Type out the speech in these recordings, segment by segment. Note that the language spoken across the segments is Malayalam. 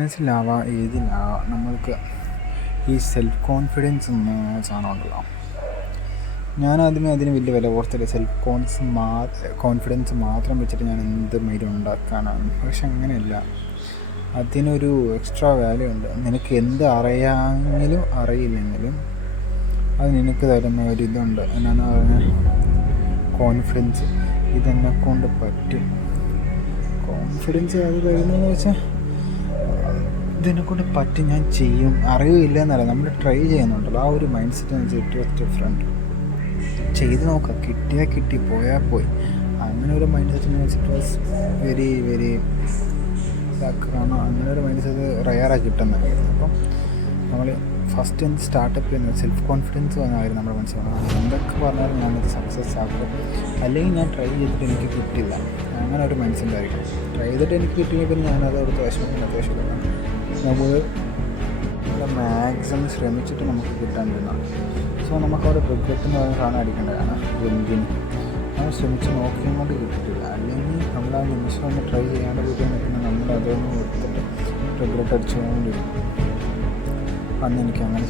ബിസിനസ്സിലാവാം ഏതിലാവാം നമ്മൾക്ക് ഈ സെൽഫ് കോൺഫിഡൻസ് എന്ന സാധനമുണ്ടല്ലോ. ഞാനാദ്യമേ അതിന് വലിയ വില ഓർത്തില്ല. കോൺഫിഡൻസ് മാത്രം വെച്ചിട്ട് ഞാൻ എന്ത് മൈലും ഉണ്ടാക്കാനാണ്. പക്ഷെ അങ്ങനെയല്ല, അതിനൊരു എക്സ്ട്രാ വാല്യൂ ഉണ്ട്. നിനക്ക് എന്ത് അറിയാമെങ്കിലും അറിയില്ലെങ്കിലും അത് നിനക്ക് തരുന്ന ഒരിതുണ്ട്. എന്നാന്ന് പറഞ്ഞാൽ കോൺഫിഡൻസ്. ഇതെന്നെക്കൊണ്ട് പറ്റും. കോൺഫിഡൻസ് അത് തരുന്നതെന്ന് വെച്ചാൽ ഇതിനെക്കൊണ്ട് പറ്റും, ഞാൻ ചെയ്യും. അറിയില്ല എന്നല്ല, നമ്മൾ ട്രൈ ചെയ്യുന്നുണ്ടല്ലോ. ആ ഒരു മൈൻഡ് സെറ്റ് എന്ന് വെച്ചാൽ ഇറ്റ് വാസ് ഡിഫറെൻറ്റ്. ചെയ്ത് നോക്കാം, കിട്ടിയാൽ കിട്ടി, പോയാൽ പോയി. അങ്ങനെ ഒരു മൈൻഡ് സെറ്റ് എന്ന് വെച്ചിട്ട് വാസ് വെരി വെരി ഇതാക്കണം. അങ്ങനെ ഒരു മൈൻഡ് സെറ്റ് റയറായി കിട്ടുന്നത്. അപ്പം നമ്മൾ ഫസ്റ്റ് എന്ത് സ്റ്റാർട്ടപ്പ് ചെയ്യുന്നത് സെൽഫ് കോൺഫിഡൻസ് വന്ന കാര്യം നമ്മൾ മനസ്സിലാക്കണം. എന്തൊക്കെ പറഞ്ഞാലും ഞാനത് സക്സസ് ആക്കും, അല്ലെങ്കിൽ ഞാൻ ട്രൈ ചെയ്തിട്ട് എനിക്ക് കിട്ടില്ല, അങ്ങനെ ഒരു മൈൻഡ് സെറ്റ് ആയിരിക്കും. ട്രൈ ചെയ്തിട്ട് എനിക്ക് കിട്ടിയെങ്കിൽ പിന്നെ ഞാനത് അവിടുത്തെ വിഷമില്ല. നമ്മൾ മാക്സിമം ശ്രമിച്ചിട്ട് നമുക്ക് കിട്ടാൻ പറ്റുന്നതാണ്. സോ നമുക്കവിടെ റിഗ്രറ്റ് എന്ന് പറയുന്ന സാധനം അടിക്കേണ്ടതാണ്. എന്തിനും നമ്മൾ ശ്രമിച്ച് നോക്കിയും കൊണ്ട് കിട്ടില്ല. അല്ലെങ്കിൽ നമ്മൾ ആ നിമിഷം ഒന്ന് ട്രൈ ചെയ്യാണ്ട് പോയിട്ട് നിൽക്കുന്നത് നമ്മൾ അതൊന്നും എടുത്തിട്ട് റിഗ്രറ്റ് അടിച്ചുകൊണ്ടിരിക്കും. അന്ന് എനിക്ക് അങ്ങനെ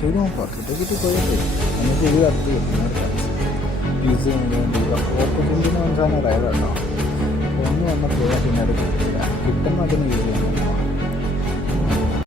ചെയ്ത് നോക്കുക, കിട്ടി പോയിട്ട് എന്നിട്ട് ഇത് അടുത്ത് ഈസി ഓർക്കുചിന്തിന് മനസ്സിലാണ് റയറുണ്ടോ. ഒന്ന് വന്ന് പോയാൽ പിന്നെ അത് കിട്ടില്ല. കിട്ടുമ്പോൾ അതിന് ഈസിയാണ്.